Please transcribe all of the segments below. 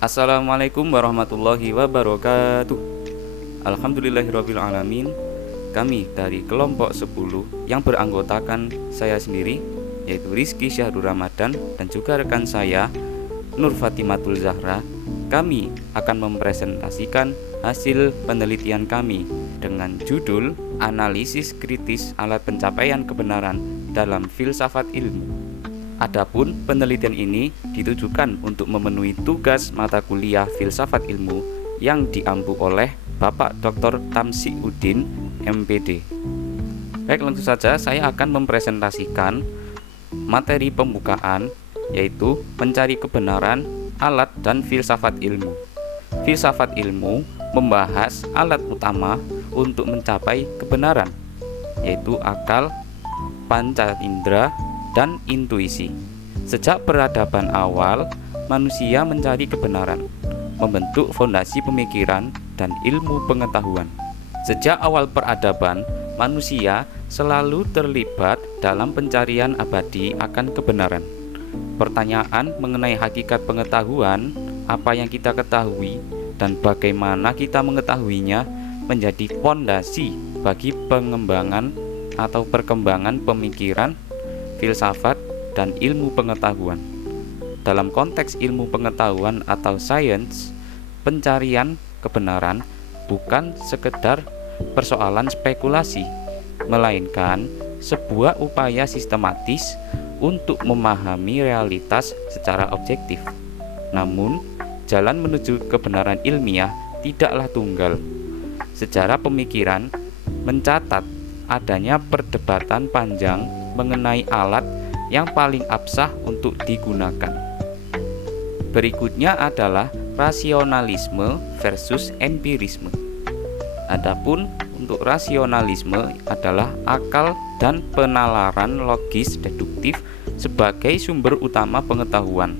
Assalamualaikum warahmatullahi wabarakatuh. Alhamdulillahirabbil alamin. Kami dari kelompok 10 yang beranggotakan saya sendiri, yaitu Rizky Syahrul Ramadan, dan juga rekan saya Nur Fatimatul Zahra. Kami akan mempresentasikan hasil penelitian kami dengan judul Analisis Kritis Alat Pencapaian Kebenaran dalam Filsafat Ilmu. Adapun penelitian ini ditujukan untuk memenuhi tugas mata kuliah Filsafat Ilmu yang diampu oleh Bapak Dr. Tamsiuddin, MPD. Baik, langsung saja saya akan mempresentasikan materi pembukaan, yaitu mencari kebenaran, alat, dan filsafat ilmu. Filsafat ilmu membahas alat utama untuk mencapai kebenaran, yaitu akal, panca indera, dan intuisi. Sejak peradaban awal, manusia mencari kebenaran, membentuk fondasi pemikiran dan ilmu pengetahuan. Sejak awal peradaban, manusia selalu terlibat dalam pencarian abadi akan kebenaran. Pertanyaan mengenai hakikat pengetahuan, apa yang kita ketahui, dan bagaimana kita mengetahuinya menjadi fondasi bagi pengembangan atau perkembangan pemikiran, filsafat, dan ilmu pengetahuan. Dalam konteks ilmu pengetahuan atau sains, pencarian kebenaran bukan sekedar persoalan spekulasi, melainkan sebuah upaya sistematis untuk memahami realitas secara objektif. Namun, jalan menuju kebenaran ilmiah tidaklah tunggal. Sejarah pemikiran mencatat adanya perdebatan panjang mengenai alat yang paling absah untuk digunakan. Berikutnya adalah rasionalisme versus empirisme. Adapun untuk rasionalisme adalah akal dan penalaran logis deduktif sebagai sumber utama pengetahuan.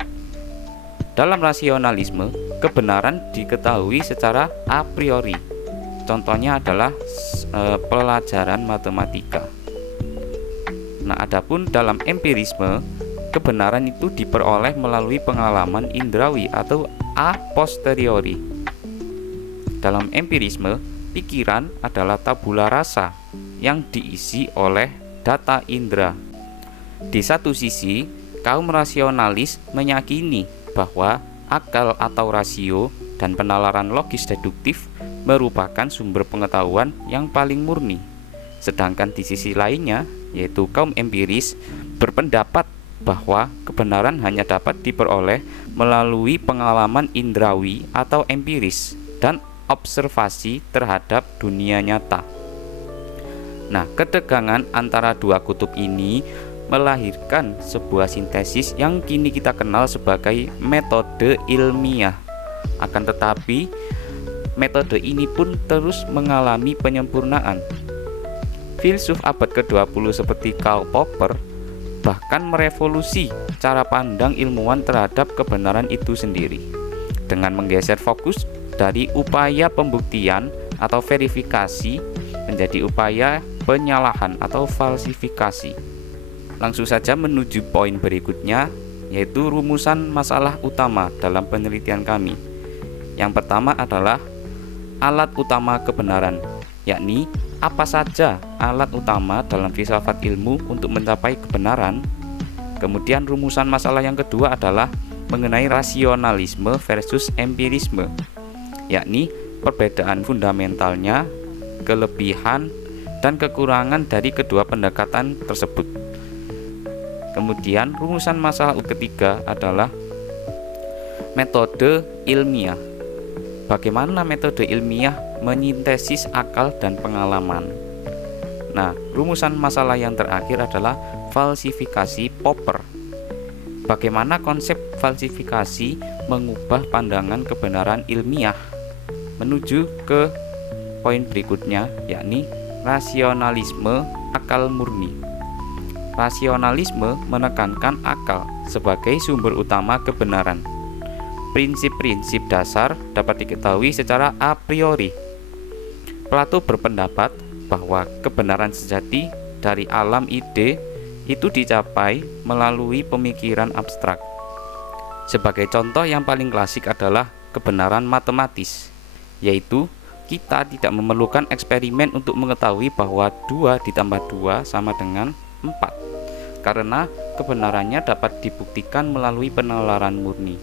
Dalam rasionalisme, kebenaran diketahui secara a priori. Contohnya adalah pelajaran matematika. Nah, adapun dalam empirisme, kebenaran itu diperoleh melalui pengalaman indrawi atau a posteriori. Dalam empirisme, pikiran adalah tabula rasa yang diisi oleh data indera. Di satu sisi, kaum rasionalis meyakini bahwa akal atau rasio dan penalaran logis deduktif merupakan sumber pengetahuan yang paling murni. Sedangkan di sisi lainnya, yaitu kaum empiris, berpendapat bahwa kebenaran hanya dapat diperoleh melalui pengalaman indrawi atau empiris dan observasi terhadap dunia nyata. Nah, ketegangan antara dua kutub ini melahirkan sebuah sintesis yang kini kita kenal sebagai metode ilmiah. Akan tetapi, metode ini pun terus mengalami penyempurnaan. Filsuf abad ke-20 seperti Karl Popper bahkan merevolusi cara pandang ilmuwan terhadap kebenaran itu sendiri dengan menggeser fokus dari upaya pembuktian atau verifikasi menjadi upaya penyalahan atau falsifikasi. Langsung saja menuju poin berikutnya, yaitu rumusan masalah utama dalam penelitian kami. Yang pertama adalah alat utama kebenaran, yakni apa saja alat utama dalam filsafat ilmu untuk mencapai kebenaran. Kemudian rumusan masalah yang kedua adalah mengenai rasionalisme versus empirisme, yakni perbedaan fundamentalnya, kelebihan, dan kekurangan dari kedua pendekatan tersebut. Kemudian rumusan masalah ketiga adalah metode ilmiah. Bagaimana metode ilmiah menyintesis akal dan pengalaman. Nah, rumusan masalah yang terakhir adalah falsifikasi Popper. Bagaimana konsep falsifikasi mengubah pandangan kebenaran ilmiah. Menuju ke poin berikutnya, yakni rasionalisme akal murni. Rasionalisme menekankan akal sebagai sumber utama kebenaran. Prinsip-prinsip dasar dapat diketahui secara a priori. Plato berpendapat bahwa kebenaran sejati dari alam ide itu dicapai melalui pemikiran abstrak. Sebagai contoh yang paling klasik adalah kebenaran matematis, yaitu kita tidak memerlukan eksperimen untuk mengetahui bahwa 2 ditambah 2 sama dengan 4, karena kebenarannya dapat dibuktikan melalui penalaran murni.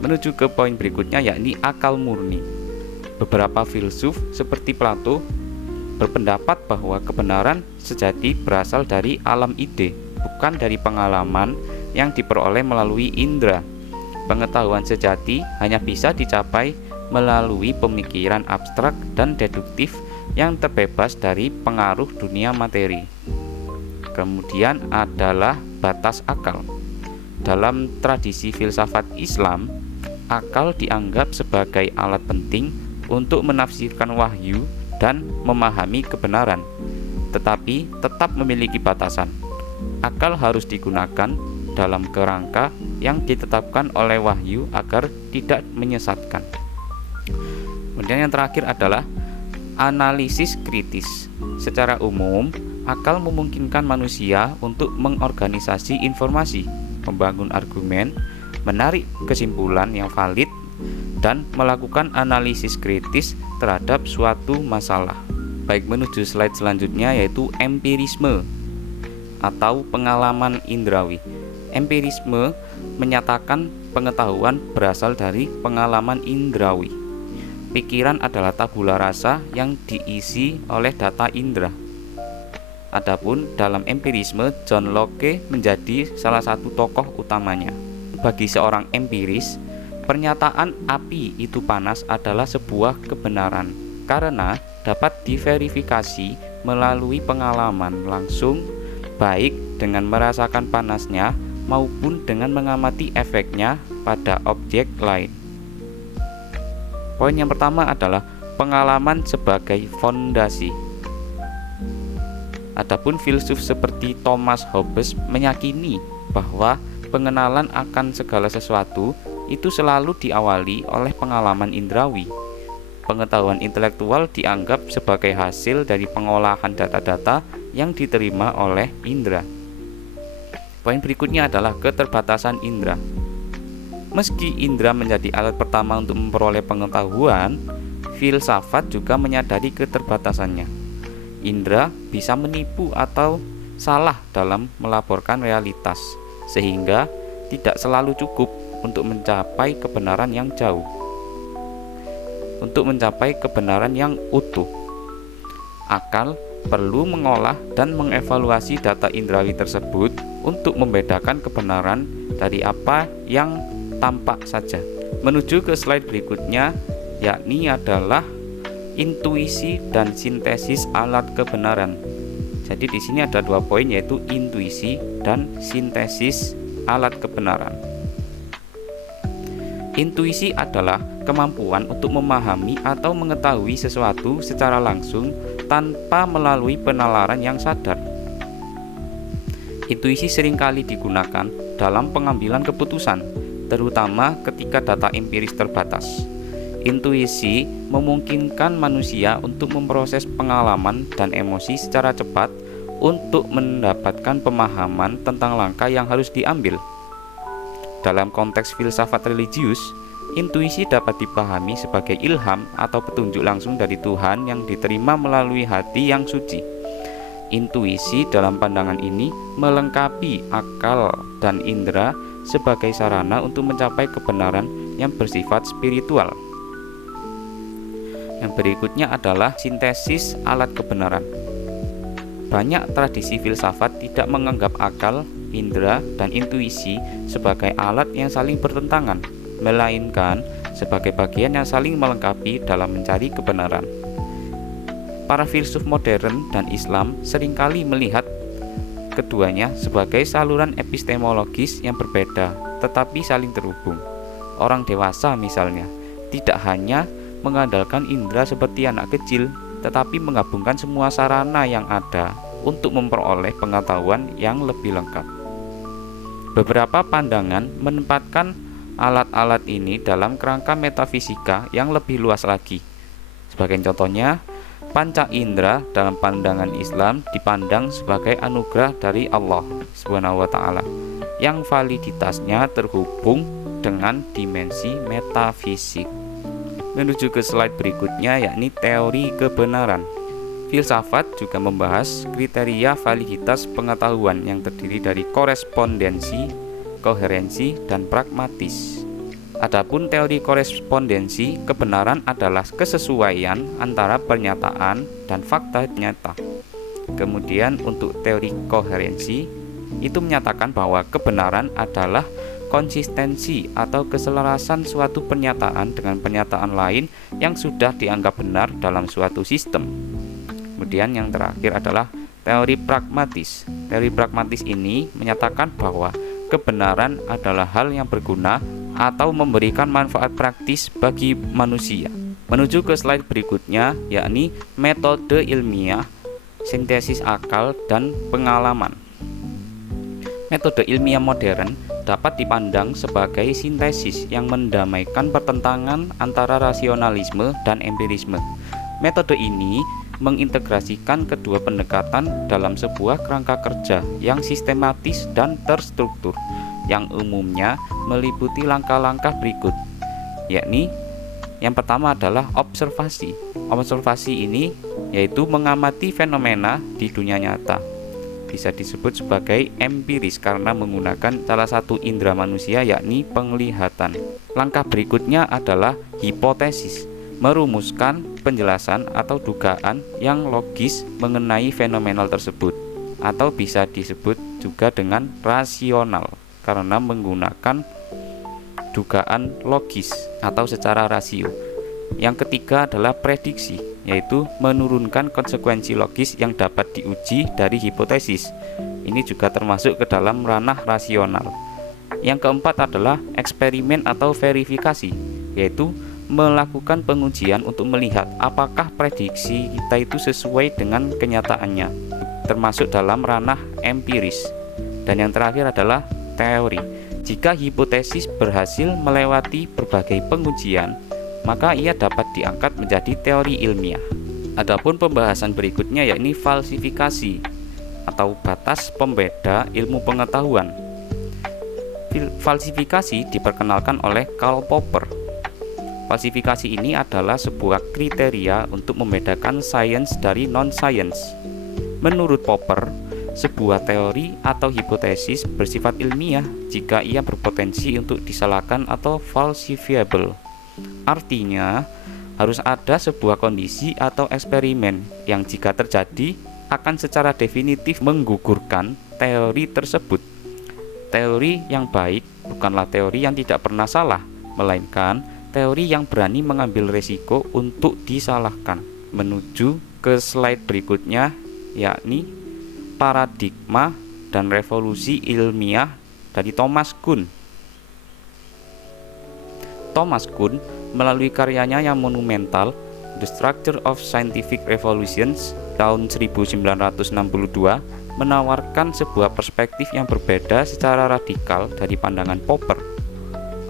Menuju ke poin berikutnya, yakni akal murni. Beberapa filsuf seperti Plato berpendapat bahwa kebenaran sejati berasal dari alam ide, bukan dari pengalaman yang diperoleh melalui indera. Pengetahuan sejati hanya bisa dicapai melalui pemikiran abstrak dan deduktif yang terbebas dari pengaruh dunia materi. Kemudian adalah batas akal. Dalam tradisi filsafat Islam, akal dianggap sebagai alat penting untuk menafsirkan wahyu dan memahami kebenaran, tetapi tetap memiliki batasan. Akal harus digunakan dalam kerangka yang ditetapkan oleh wahyu agar tidak menyesatkan. Kemudian yang terakhir adalah analisis kritis. Secara umum, akal memungkinkan manusia untuk mengorganisasi informasi, membangun argumen, menarik kesimpulan yang valid, dan melakukan analisis kritis terhadap suatu masalah. Baik, menuju slide selanjutnya, yaitu empirisme atau pengalaman indrawi. Empirisme menyatakan pengetahuan berasal dari pengalaman indrawi. Pikiran adalah tabula rasa yang diisi oleh data indera. Adapun dalam empirisme, John Locke menjadi salah satu tokoh utamanya. Bagi seorang empiris, pernyataan api itu panas adalah sebuah kebenaran karena dapat diverifikasi melalui pengalaman langsung, baik dengan merasakan panasnya maupun dengan mengamati efeknya pada objek lain. Poin yang pertama adalah pengalaman sebagai fondasi. Adapun filsuf seperti Thomas Hobbes meyakini bahwa pengenalan akan segala sesuatu itu selalu diawali oleh pengalaman indrawi. Pengetahuan intelektual dianggap sebagai hasil dari pengolahan data-data yang diterima oleh indera. Poin berikutnya adalah keterbatasan indera. Meski indera menjadi alat pertama untuk memperoleh pengetahuan, filsafat juga menyadari keterbatasannya. Indera bisa menipu atau salah dalam melaporkan realitas, sehingga tidak selalu cukup untuk mencapai kebenaran yang jauh. Untuk mencapai kebenaran yang utuh, akal perlu mengolah dan mengevaluasi data indrawi tersebut untuk membedakan kebenaran dari apa yang tampak saja. Menuju ke slide berikutnya, yakni adalah intuisi dan sintesis alat kebenaran. Jadi di sini ada 2 poin, yaitu intuisi dan sintesis alat kebenaran. Intuisi adalah kemampuan untuk memahami atau mengetahui sesuatu secara langsung tanpa melalui penalaran yang sadar. Intuisi seringkali digunakan dalam pengambilan keputusan, terutama ketika data empiris terbatas. Intuisi memungkinkan manusia untuk memproses pengalaman dan emosi secara cepat untuk mendapatkan pemahaman tentang langkah yang harus diambil. Dalam konteks filsafat religius, intuisi dapat dipahami sebagai ilham atau petunjuk langsung dari Tuhan yang diterima melalui hati yang suci. Intuisi dalam pandangan ini melengkapi akal dan indera sebagai sarana untuk mencapai kebenaran yang bersifat spiritual. Yang berikutnya adalah sintesis alat kebenaran. Banyak tradisi filsafat tidak menganggap akal, indera, dan intuisi sebagai alat yang saling bertentangan, melainkan sebagai bagian yang saling melengkapi dalam mencari kebenaran. Para filsuf modern dan Islam seringkali melihat keduanya sebagai saluran epistemologis yang berbeda, tetapi saling terhubung. Orang dewasa misalnya, tidak hanya mengandalkan indera seperti anak kecil, tetapi menggabungkan semua sarana yang ada untuk memperoleh pengetahuan yang lebih lengkap. Beberapa pandangan menempatkan alat-alat ini dalam kerangka metafisika yang lebih luas lagi. Sebagai contohnya, panca indera dalam pandangan Islam dipandang sebagai anugerah dari Allah Subhanahu wa taala. yang validitasnya terhubung dengan dimensi metafisik. Menuju ke slide berikutnya, yakni teori kebenaran. Filsafat juga membahas kriteria validitas pengetahuan yang terdiri dari korespondensi, koherensi, dan pragmatis. Adapun teori korespondensi, kebenaran adalah kesesuaian antara pernyataan dan fakta nyata. Kemudian untuk teori koherensi, itu menyatakan bahwa kebenaran adalah konsistensi atau keselarasan suatu pernyataan dengan pernyataan lain yang sudah dianggap benar dalam suatu sistem. Kemudian yang terakhir adalah teori pragmatis. Teori pragmatis ini menyatakan bahwa kebenaran adalah hal yang berguna atau memberikan manfaat praktis bagi manusia. Menuju ke slide berikutnya, yakni metode ilmiah, sintesis akal, dan pengalaman. Metode ilmiah modern dapat dipandang sebagai sintesis yang mendamaikan pertentangan antara rasionalisme dan empirisme. Metode ini mengintegrasikan kedua pendekatan dalam sebuah kerangka kerja yang sistematis dan terstruktur, yang umumnya meliputi langkah-langkah berikut, yakni yang pertama adalah observasi. Observasi ini yaitu mengamati fenomena di dunia nyata. Bisa disebut sebagai empiris karena menggunakan salah satu indera manusia, yakni penglihatan. Langkah berikutnya adalah hipotesis, merumuskan penjelasan atau dugaan yang logis mengenai fenomenal tersebut, atau bisa disebut juga dengan rasional karena menggunakan dugaan logis atau secara rasio. Yang ketiga adalah prediksi, yaitu menurunkan konsekuensi logis yang dapat diuji dari hipotesis. Ini juga termasuk ke dalam ranah rasional. Yang keempat adalah eksperimen atau verifikasi, yaitu melakukan pengujian untuk melihat apakah prediksi kita itu sesuai dengan kenyataannya, termasuk dalam ranah empiris. Dan yang terakhir adalah teori. Jika hipotesis berhasil melewati berbagai pengujian, maka ia dapat diangkat menjadi teori ilmiah. Adapun pembahasan berikutnya yakni falsifikasi atau batas pembeda ilmu pengetahuan. Falsifikasi diperkenalkan oleh Karl Popper. Falsifikasi ini adalah sebuah kriteria untuk membedakan sains dari non-sains. Menurut Popper, sebuah teori atau hipotesis bersifat ilmiah jika ia berpotensi untuk disalahkan atau falsifiable. Artinya, harus ada sebuah kondisi atau eksperimen yang jika terjadi akan secara definitif menggugurkan teori tersebut. Teori yang baik bukanlah teori yang tidak pernah salah, melainkan teori yang berani mengambil resiko untuk disalahkan. Menuju ke slide berikutnya, yakni paradigma dan revolusi ilmiah dari Thomas Kuhn. Thomas Kuhn melalui karyanya yang monumental The Structure of Scientific Revolutions tahun 1962 menawarkan sebuah perspektif yang berbeda secara radikal dari pandangan Popper.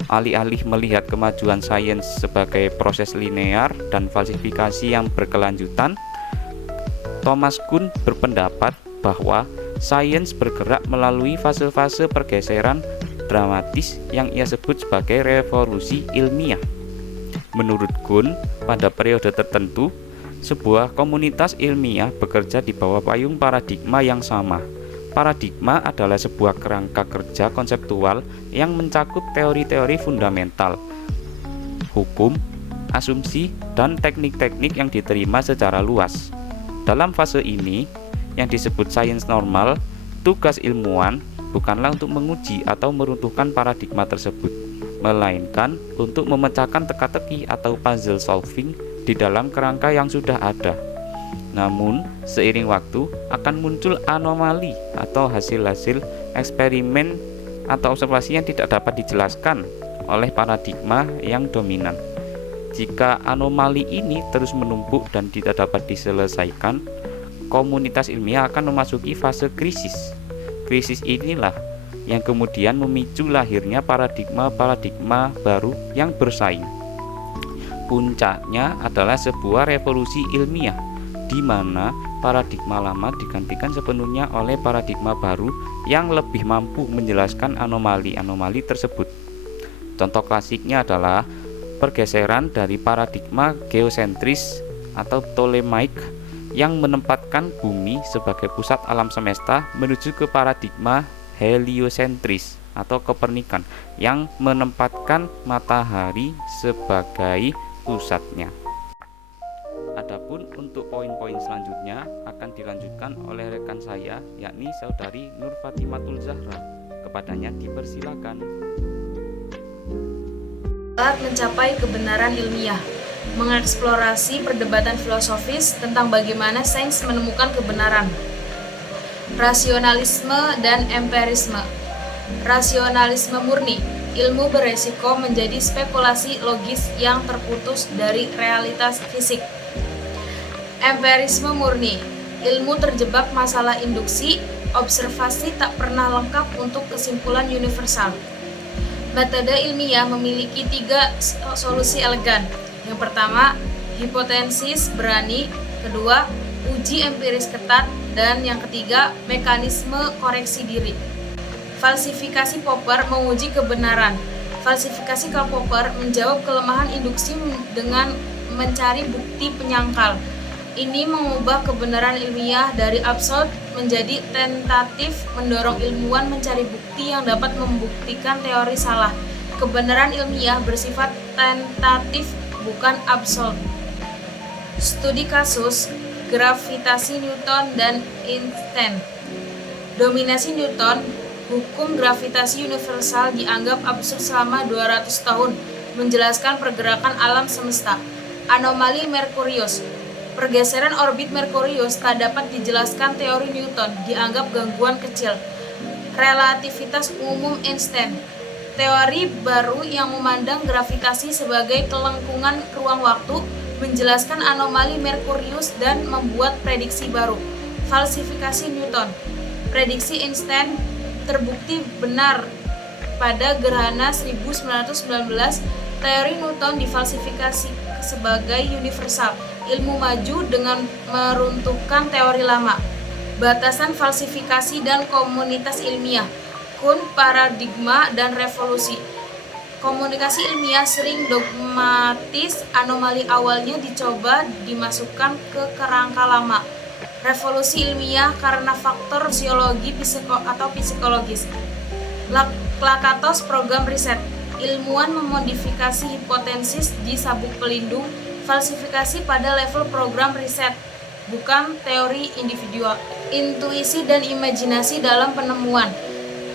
Alih-alih melihat kemajuan sains sebagai proses linear dan falsifikasi yang berkelanjutan, Thomas Kuhn berpendapat bahwa sains bergerak melalui fase-fase pergeseran dramatis yang ia sebut sebagai revolusi ilmiah. Menurut Kuhn, pada periode tertentu, sebuah komunitas ilmiah bekerja di bawah payung paradigma yang sama. Paradigma adalah sebuah kerangka kerja konseptual yang mencakup teori-teori fundamental, hukum, asumsi, dan teknik-teknik yang diterima secara luas. Dalam fase ini, yang disebut sains normal, tugas ilmuwan bukanlah untuk menguji atau meruntuhkan paradigma tersebut, melainkan untuk memecahkan teka-teki atau puzzle solving di dalam kerangka yang sudah ada. Namun, seiring waktu akan muncul anomali atau hasil-hasil eksperimen atau observasi yang tidak dapat dijelaskan oleh paradigma yang dominan. Jika anomali ini terus menumpuk dan tidak dapat diselesaikan, komunitas ilmiah akan memasuki fase krisis. Krisis inilah yang kemudian memicu lahirnya paradigma-paradigma baru yang bersaing. Puncaknya adalah sebuah revolusi ilmiah, di mana paradigma lama digantikan sepenuhnya oleh paradigma baru yang lebih mampu menjelaskan anomali-anomali tersebut. Contoh klasiknya adalah pergeseran dari paradigma geosentris atau Ptolemaic yang menempatkan bumi sebagai pusat alam semesta menuju ke paradigma heliosentris atau Kopernikan yang menempatkan matahari sebagai pusatnya. Adapun untuk poin-poin selanjutnya akan dilanjutkan oleh rekan saya, yakni saudari Nur Fatimatul Zahra. Kepadanya dipersilakan. Alat mencapai kebenaran ilmiah, mengeksplorasi perdebatan filosofis tentang bagaimana sains menemukan kebenaran. Rasionalisme dan empirisme. Rasionalisme murni, ilmu beresiko menjadi spekulasi logis yang terputus dari realitas fisik. Empirisme murni, ilmu terjebak masalah induksi, observasi tak pernah lengkap untuk kesimpulan universal. Metode ilmiah memiliki 3 solusi elegan. Yang pertama, hipotesis berani, kedua, uji empiris ketat, dan yang ketiga, mekanisme koreksi diri. Falsifikasi Popper menguji kebenaran. Falsifikasi Karl Popper menjawab kelemahan induksi dengan mencari bukti penyangkal. Ini mengubah kebenaran ilmiah dari absolut menjadi tentatif, mendorong ilmuwan mencari bukti yang dapat membuktikan teori salah. Kebenaran ilmiah bersifat tentatif, bukan absolut. Studi kasus, gravitasi Newton dan Einstein. Dominasi Newton, hukum gravitasi universal dianggap absurd selama 200 tahun, menjelaskan pergerakan alam semesta. Anomali Merkurius, pergeseran orbit Merkurius tak dapat dijelaskan teori Newton, dianggap gangguan kecil. Relativitas umum Einstein, teori baru yang memandang gravitasi sebagai kelengkungan ruang waktu, menjelaskan anomali Merkurius dan membuat prediksi baru. Falsifikasi Newton, prediksi Einstein terbukti benar pada gerhana 1919. Teori Newton difalsifikasi sebagai universal, ilmu maju dengan meruntuhkan teori lama. Batasan falsifikasi dan komunitas ilmiah, Kuhn, paradigma, dan revolusi. Komunikasi ilmiah sering dogmatis, anomali awalnya dicoba dimasukkan ke kerangka lama. Revolusi ilmiah karena faktor sosiologi atau psikologis. Lakatos program riset, ilmuwan memodifikasi hipotesis di sabuk pelindung. Falsifikasi pada level program riset, bukan teori individual. Intuisi dan imajinasi dalam penemuan.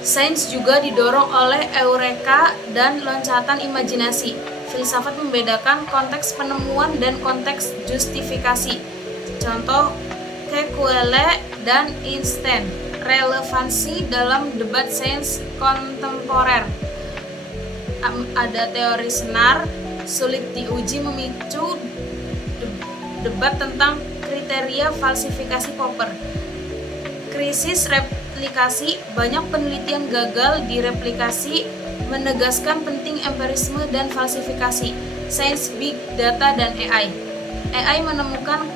Sains juga didorong oleh eureka dan loncatan imajinasi. Filsafat membedakan konteks penemuan dan konteks justifikasi. Contoh Kekuele dan Einstein. Relevansi dalam debat sains kontemporer. Ada teori senar, sulit diuji, memicu debat tentang kriteria falsifikasi Popper. Krisis replikasi, banyak penelitian gagal direplikasi, menegaskan penting empirisme dan falsifikasi. Sains Big Data dan AI. AI menemukan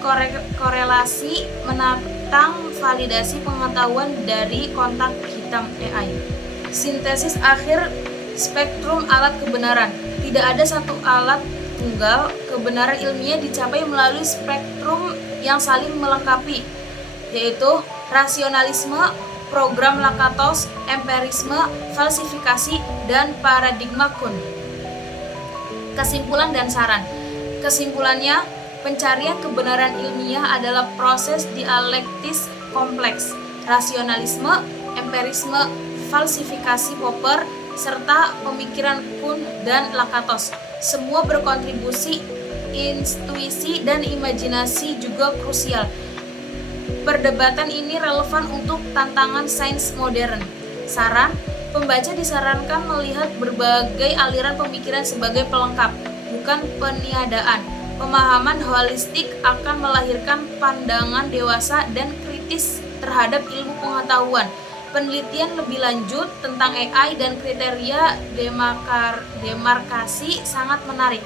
korelasi, menantang validasi pengetahuan dari kontak hitam AI. Sintesis akhir spektrum alat kebenaran. Tidak ada satu alat tunggal, kebenaran ilmiah dicapai melalui spektrum yang saling melengkapi, yaitu rasionalisme, program Lakatos, empirisme, falsifikasi, dan paradigma Kuhn. Kesimpulan dan saran. Kesimpulannya, pencarian kebenaran ilmiah adalah proses dialektis kompleks. Rasionalisme, empirisme, falsifikasi Popper, serta pemikiran Kuhn dan Lakatos semua berkontribusi. Intuisi dan imajinasi juga krusial. Perdebatan ini relevan untuk tantangan sains modern. Saran, pembaca disarankan melihat berbagai aliran pemikiran sebagai pelengkap, bukan peniadaan. Pemahaman holistik akan melahirkan pandangan dewasa dan kritis terhadap ilmu pengetahuan. Penelitian lebih lanjut tentang AI dan kriteria demarkasi sangat menarik.